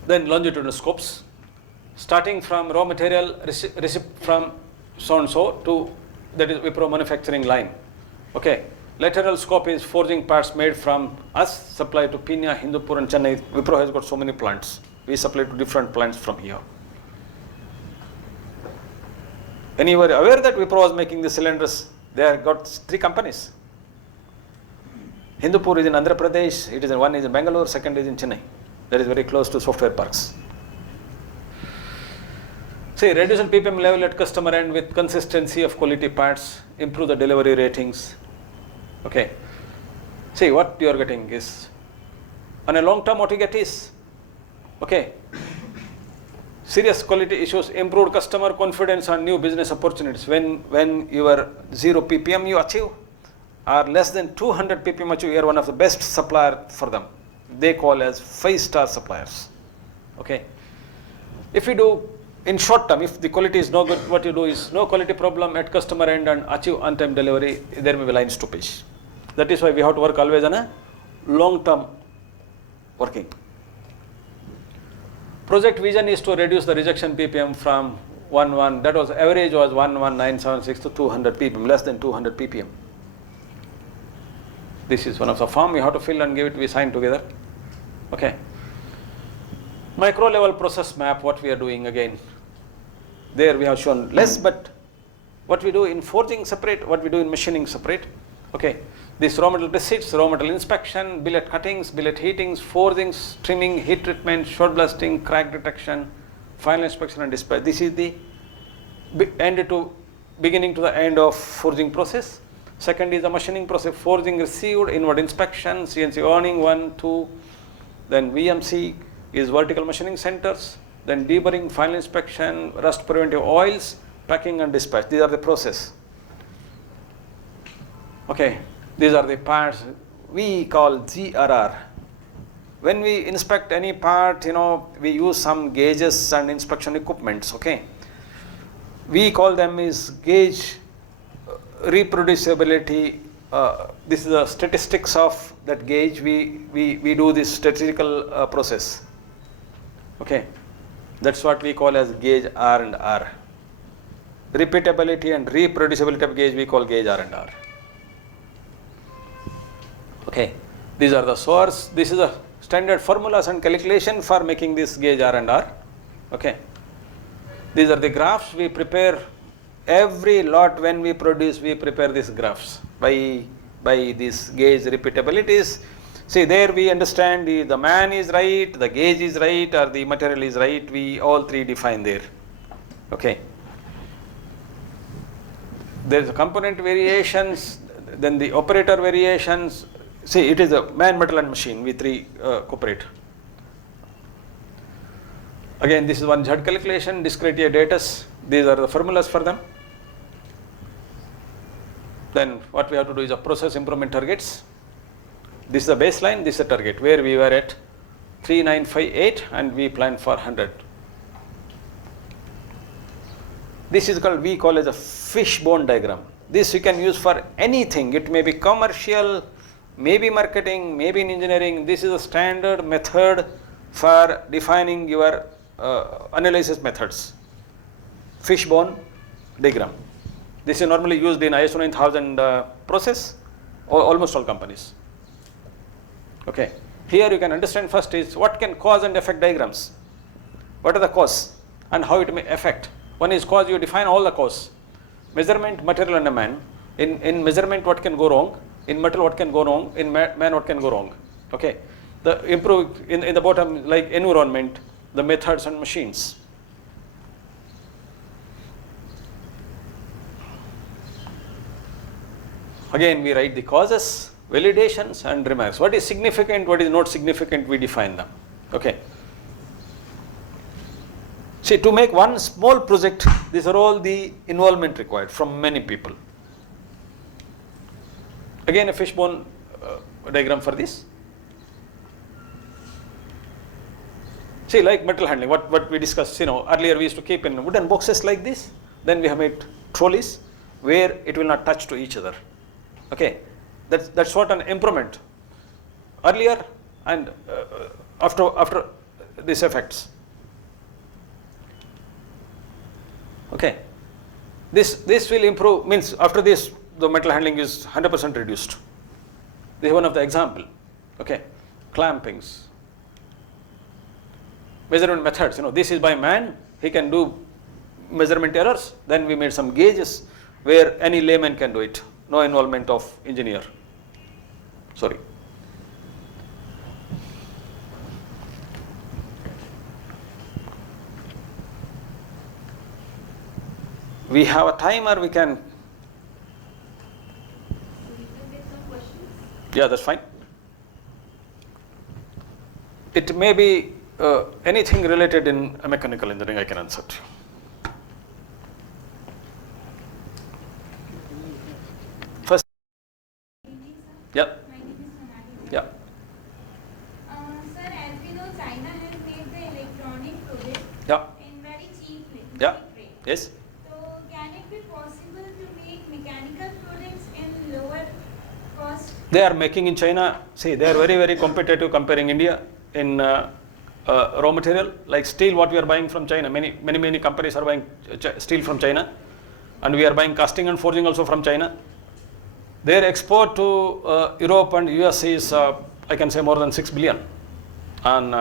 Then longitudinal scopes, starting from raw material receipt from so and so to, that is Wipro manufacturing line. Okay. Lateral scope is forging parts made from us, supplied to Pune, Hindupur and Chennai. Wipro has got so many plants. We supply to different plants from here. And you were aware that Wipro was making the cylinders? They have got 3 companies. Hindupur is in Andhra Pradesh, one is in Bangalore, second is in Chennai. That is very close to software parks. See, reduce the PPM level at customer end with consistency of quality parts, improve the delivery ratings. Okay. See, what you are getting is, on a long term what you get is, okay, serious quality issues, improved customer confidence and new business opportunities. When your 0 ppm you achieve, or less than 200 ppm achieve, you are one of the best supplier for them. They call as 5-star suppliers. Okay. If you do in short term, if the quality is no good, what you do is no quality problem at customer end and achieve on time delivery, there may be line stoppage. That is why we have to work always on a long term working. Project vision is to reduce the rejection ppm from that was average was 11976 to 200 ppm, less than 200 ppm. This is one of the form you have to fill and give it, we sign together. Okay. Micro level process map, what we are doing again. There we have shown less, but what we do in forging separate, what we do in machining separate. Okay. This raw material receipts, raw material inspection, billet cuttings, billet heatings, forgings, trimming, heat treatment, short blasting, crack detection, final inspection and dispatch. This is the beginning to the end of forging process. Second is the machining process, forging received, inward inspection, CNC earning 1, 2, then VMC is vertical machining centers, then deburring, final inspection, rust preventive oils, packing and dispatch. These are the process. Okay, these are the parts we call GRR. When we inspect any part, we use some gauges and inspection equipments. Okay, we call them is gauge reproducibility. This is the statistics of that gauge. We do this statistical process. Okay, that's what we call as gauge R and R. Repeatability and reproducibility of gauge we call gauge R and R. Okay, These are the source. This is a standard formulas and calculation for making this gauge R and R. Okay. These are the graphs we prepare. Every lot when we produce, we prepare these graphs by this gauge repeatabilities. See, there we understand the man is right, the gauge is right, or the material is right. We all three define there. Okay. There is a component variations, then the operator variations. See, it is a man, metal and machine, we three cooperate. Again, this is one Z calculation, discrete datus. These are the formulas for them. Then what we have to do is a process improvement targets. This is the baseline, this is the target, where we were at 3958 and we planned for 100. This is called, we call as a fishbone diagram. This you can use for anything. It may be commercial, maybe marketing, maybe in engineering. This is a standard method for defining your analysis methods. Fishbone diagram. This is normally used in ISO 9000 process, almost all companies. Okay. Here you can understand first is what can cause and effect diagrams. What are the cause and how it may affect. One is cause, you define all the cause. Measurement, material and a man. In measurement what can go wrong, in material what can go wrong, in man what can go wrong. Okay. The improve in the bottom like environment, the methods and machines. Again we write the causes, validations and remarks. What is significant, what is not significant, we define them. Okay. See, to make one small project, these are all the involvement required from many people. Again a fishbone diagram for this. See, like metal handling, what we discussed, earlier we used to keep in wooden boxes like this. Then we have made trolleys where it will not touch to each other. Okay, that's what an improvement. Earlier and after these effects. Okay, this will improve, means after this the metal handling is 100% reduced. This is one of the example. Okay, clampings, measurement methods. This is by man, he can do measurement errors. Then we made some gauges where any layman can do it. No involvement of engineer. Sorry. We have a timer, we can. Get some questions. Yeah, that's fine. It may be anything related in mechanical engineering, I can answer to you. First. Yeah. My name is Sonali. Yeah. Sir, as we know, China has made the electronic project Yeah. in very cheap Yeah. rate. Yes. So, can it be possible to make mechanical products in lower cost? They are making in China. See, they are very, very competitive comparing India in raw material. Like steel, what we are buying from China. Many companies are buying steel from China, and we are buying casting and forging also from China. Their export to Europe and US is, I can say, more than 6 billion on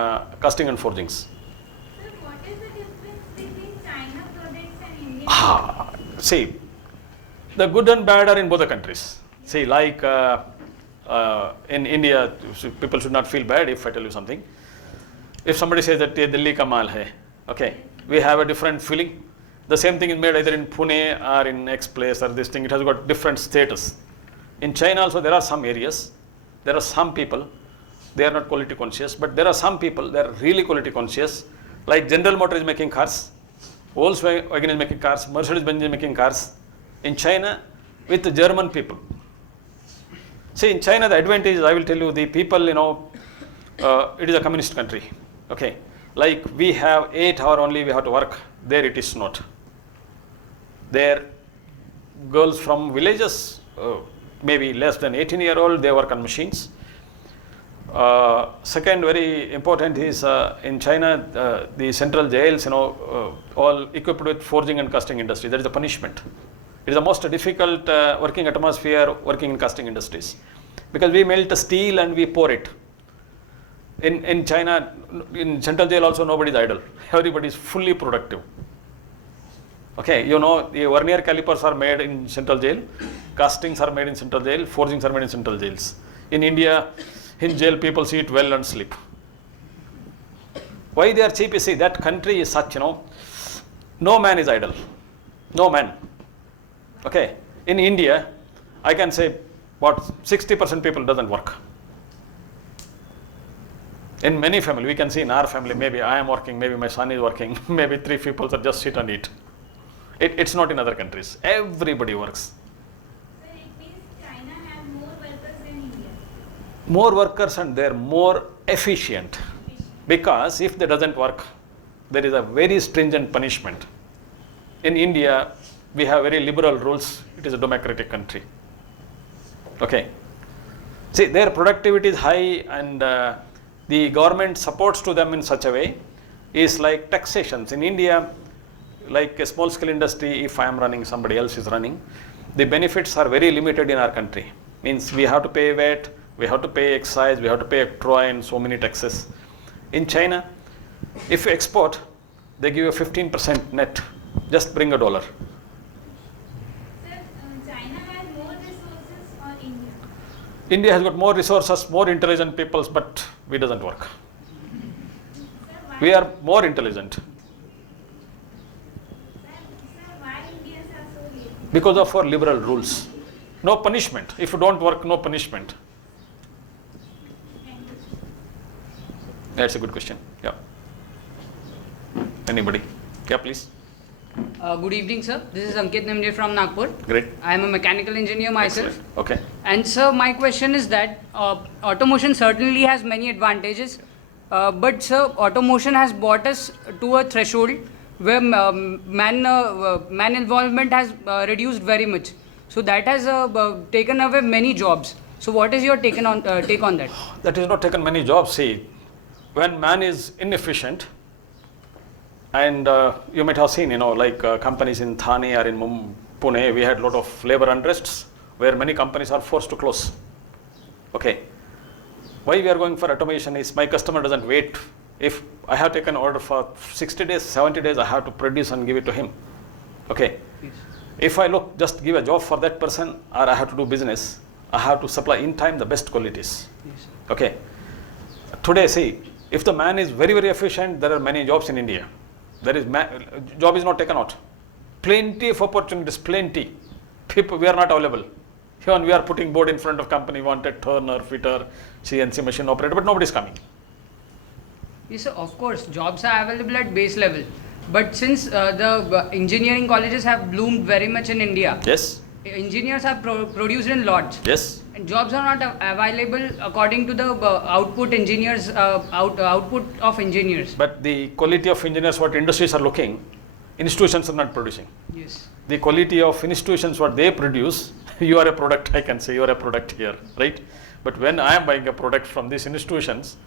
casting and forgings. Sir, what is the difference between China products and Indian See, the good and bad are in both the countries. See, like in India, people should not feel bad if I tell you something. If somebody says that ye Delhi ka maal hai, okay, we have a different feeling. The same thing is made either in Pune or in X place or this thing. It has got different status. In China also there are some areas, there are some people, they are not quality conscious, but there are some people, they are really quality conscious. Like General Motors is making cars, Volkswagen is making cars, Mercedes-Benz is making cars. In China, with the German people. See, in China the advantage is, I will tell you, the people, it is a communist country. Okay, like we have 8 hours only we have to work, there it is not. There, girls from villages, maybe less than 18-year-old, they work on machines. Second, very important is in China, the central jails, all equipped with forging and casting industry. That is the punishment. It is the most difficult working atmosphere working in casting industries. because we melt the steel and we pour it. In China, in central jail also nobody is idle. Everybody is fully productive. Okay, you know, the vernier calipers are made in central jail, castings are made in central jail, forgings are made in central jails. In India, in jail people sit well and sleep. Why they are cheap? You see, that country is such, you know, no man is idle. No man. Okay, in India, I can say what 60% people doesn't work. In many families, we can see in our family, maybe I am working, maybe my son is working, maybe 3 people are just sit and eat. It's not in other countries. Everybody works. Sir, it means China has more workers than India. More workers and they're more efficient. Because if they doesn't work, there is a very stringent punishment. In India, we have very liberal rules. It is a democratic country. Okay. See, their productivity is high and the government supports to them in such a way is like taxations. In India, like a small scale industry, if I am running, somebody else is running, the benefits are very limited in our country. Means we have to pay VAT, we have to pay excise, we have to pay TROI and so many taxes. In China, if you export, they give you 15% net. Just bring $1. Sir, China has more resources or India? India has got more resources, more intelligent peoples, but we doesn't work. Sir, why, We are more intelligent sir, why Indians are so lazy? because of our liberal rules. No punishment. If you don't work, no punishment. Thank you. That's a good question. Yeah. Anybody? Yeah, please. Good evening, sir. This is Ankit Nimje from Nagpur. Great. I am a mechanical engineer myself. Excellent. Okay. And sir, my question is that automation certainly has many advantages, but sir, automation has brought us to a threshold where man involvement has reduced very much. So that has taken away many jobs. So what is your take on that? That is not taken many jobs. See, when man is inefficient, and you might have seen, you know, like companies in Thane or in Pune, we had a lot of labor unrests where many companies are forced to close. Okay. Why we are going for automation is my customer doesn't wait. If I have taken order for 60 days, 70 days, I have to produce and give it to him. Okay. Yes. If I look, just give a job for that person or I have to do business, I have to supply in time the best qualities. Yes, sir. Okay. Today, see, if the man is very, very efficient, there are many jobs in India. There is job is not taken out. Plenty of opportunities, plenty. People, we are not available. Even we are putting board in front of company, wanted turner, fitter, CNC machine operator, but nobody is coming. Yes, sir. Of course, jobs are available at base level, but since the engineering colleges have bloomed very much in India, Yes, engineers are produced in lots. yes. And jobs are not available according to the output of engineers. But the quality of engineers, what industries are looking, institutions are not producing. Yes. The quality of institutions, what they produce, you are a product, I can say, you are a product here, right? But when I am buying a product from these institutions,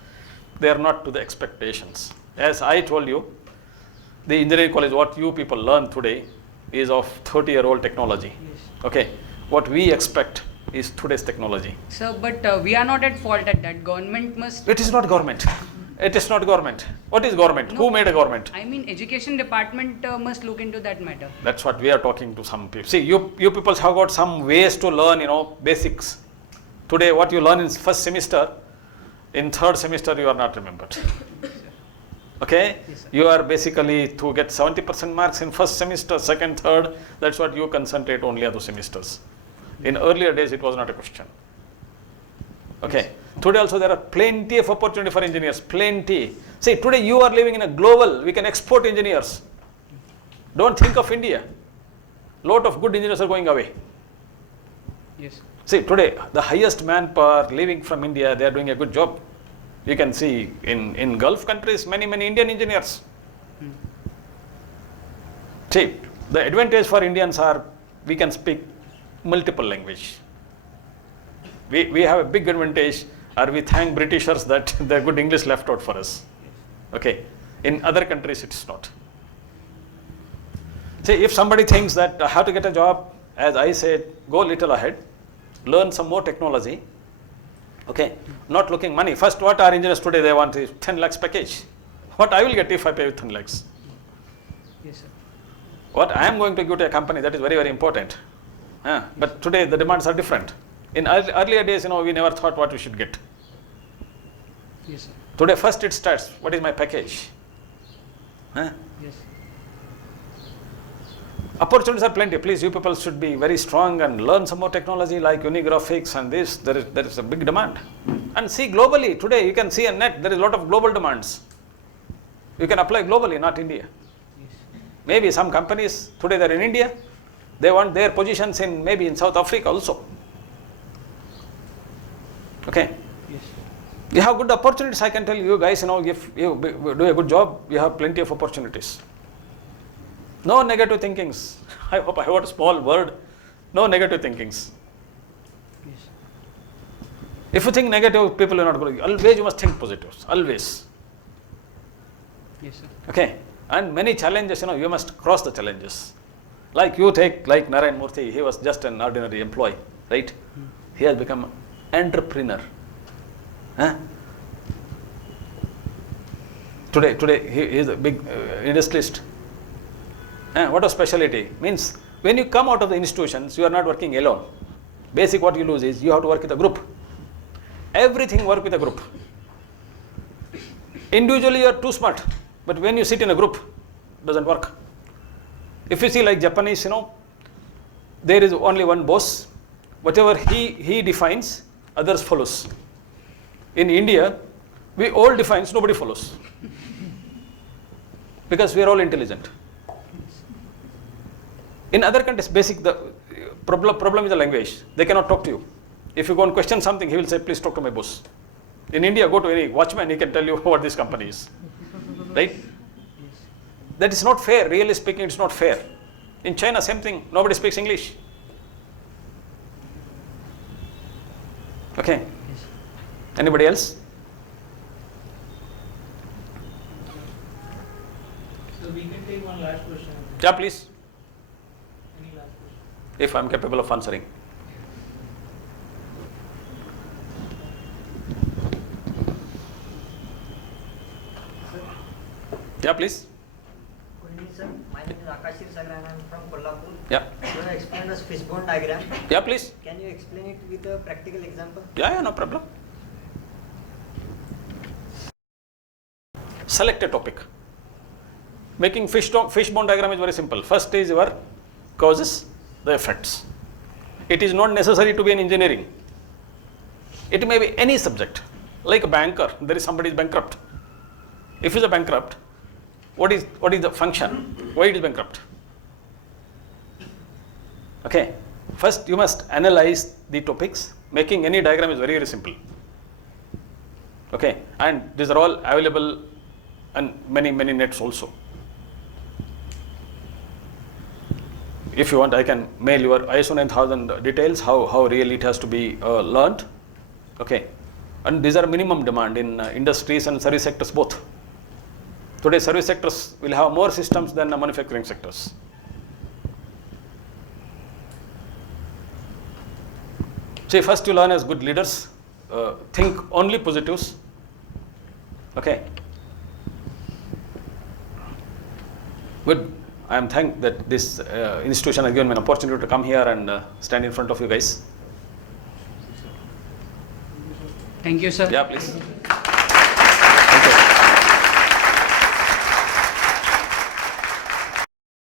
they are not to the expectations. As I told you, the engineering college, what you people learn today is of 30-year-old technology. Yes. Okay, what we expect is today's technology. Sir, but we are not at fault at that. Government must. It is not government. It is not government. What is government? No. Who made a government? I mean, education department must look into that matter. That's what we are talking to some people. See, you people have got some ways to learn, you know, basics. Today, what you learn in first semester, in third semester, you are not remembered. Okay? Yes, sir. You are basically to get 70% marks in first semester, second, third. That's what you concentrate only on those semesters. In earlier days, it was not a question. Okay. Today also there are plenty of opportunity for engineers. Plenty. See, today you are living in a global. We can export engineers. Don't think of India. Lot of good engineers are going away. Yes. See, today the highest manpower leaving from India, they are doing a good job. You can see in Gulf countries, many Indian engineers. See, the advantage for Indians are we can speak multiple language. We have a big advantage, or we thank Britishers that their good English left out for us. Okay, in other countries it is not. See, if somebody thinks that I have to get a job, as I said, go little ahead, learn some more technology, Okay, not looking money. First, what our engineers today, they want is 10 lakhs package. What I will get if I pay with 10 lakhs? Yes, sir. What I am going to give to a company, that is very, very important. But today the demands are different. In earlier days, we never thought what we should get. Yes, sir. Today, first it starts, what is my package? Yes. Opportunities are plenty. Please, you people should be very strong and learn some more technology like unigraphics and this. There is a big demand. And see globally, today you can see a net, there is a lot of global demands. You can apply globally, not India. Yes. Maybe some companies, today they are in India, they want their positions in maybe in South Africa also. Okay. Yes. You have good opportunities, I can tell you guys, if you do a good job, you have plenty of opportunities. No negative thinkings. I hope I heard a small word. No negative thinkings. Yes. If you think negative, people are not going to. Always you must think positives. Always. Yes, sir. Okay. And many challenges, you must cross the challenges. Like you take, like Narayan Murthy, he was just an ordinary employee, right? He has become entrepreneur. Today he is a big industrialist. What a specialty. Means when you come out of the institutions, you are not working alone. Basic what you lose is you have to work with a group. Everything work with a group. Individually you are too smart, but when you sit in a group, it doesn't work. If you see like Japanese, there is only one boss. Whatever he defines, others follows. In India, we all defines, nobody follows. Because we are all intelligent. In other countries, the problem is the language. They cannot talk to you. If you go and question something, he will say, please talk to my boss. In India, go to any watchman, he can tell you what this company is. Right? That is not fair. Really speaking, it's not fair. In China, same thing. Nobody speaks English. Okay. Yes. Anybody else? So we can take one last question. Yeah, please. Any last question? If I am capable of answering. Yeah, please. Good evening, sir. My name is Akash Sagar and I am from Kolhapur. Yeah. You have explained us fishbone diagram. Yeah, please. Can you explain it with a practical example? Yeah, no problem. Select a topic. Making fishbone diagram is very simple. First is your causes, the effects. It is not necessary to be in engineering. It may be any subject. Like a banker, there is somebody is bankrupt. If he is a bankrupt, what is the function? Why it is bankrupt? Okay. First you must analyze the topics. Making any diagram is very, very simple. Okay. And these are all available on many nets also. If you want, I can mail your ISO 9000 details, how really it has to be learned. Okay. And these are minimum demand in industries and service sectors both. Today service sectors will have more systems than the manufacturing sectors. See, first you learn as good leaders, think only positives. Okay. Good. I am thanked that this institution has given me an opportunity to come here and stand in front of you guys. Thank you, sir. Yeah, please.